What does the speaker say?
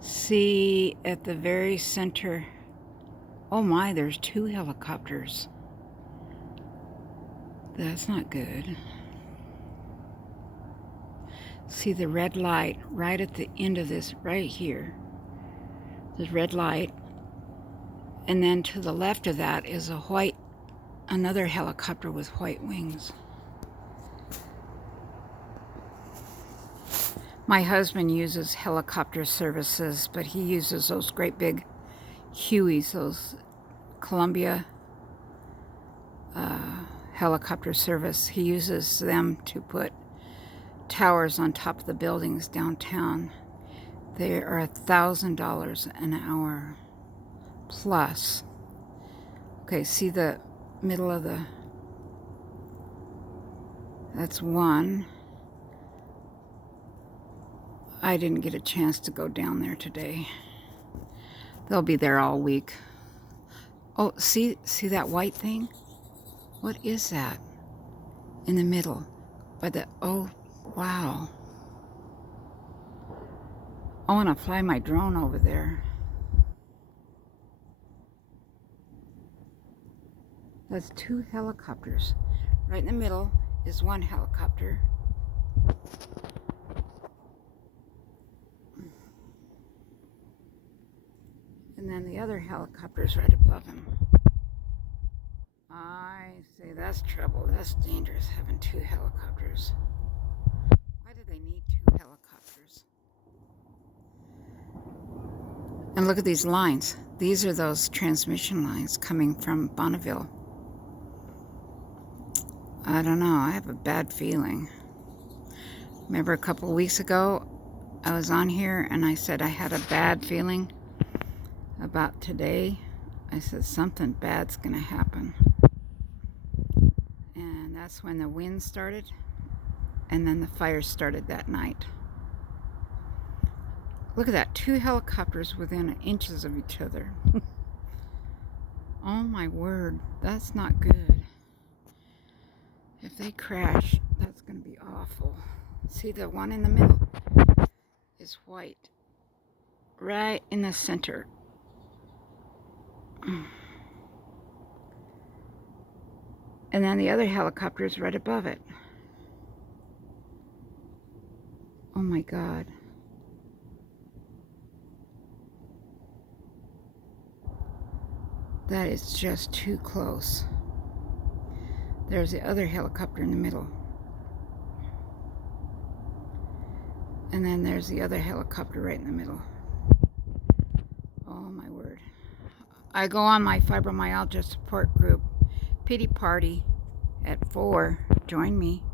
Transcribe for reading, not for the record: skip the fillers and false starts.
See at the very center. Oh my, there's 2 helicopters. That's not good. See the red light right at the end of this, right here. The red light. And then to the left of that is another helicopter with white wings. My husband uses helicopter services, but he uses those great big Hueys, those Columbia helicopter service. He uses them to put towers on top of the buildings downtown. They are $1,000 an hour plus. Okay, see the middle of that's one. I didn't get a chance to go down there today. They'll be there all week. Oh, see that white thing? What is that in the middle? Oh, wow. I want to fly my drone over there. That's 2 helicopters. Right in the middle is 1 helicopter. And then the other helicopter's right above him. I say that's trouble. That's dangerous, having 2 helicopters. Why do they need 2 helicopters? And look at these lines. These are those transmission lines coming from Bonneville. I don't know. I have a bad feeling. Remember a couple of weeks ago, I was on here and I said I had a bad feeling about today. I said something bad's gonna happen. And that's when the wind started, and then the fire started that night. Look at that, 2 helicopters within inches of each other. Oh my word, that's not good. If they crash, that's gonna be awful. See, the one in the middle is white, right in the center. And then the other helicopter is right above it. Oh my God. That is just too close. There's the other helicopter in the middle. And then there's the other helicopter right in the middle. Oh my word. I go on my fibromyalgia support group, Pity Party, at 4. Join me.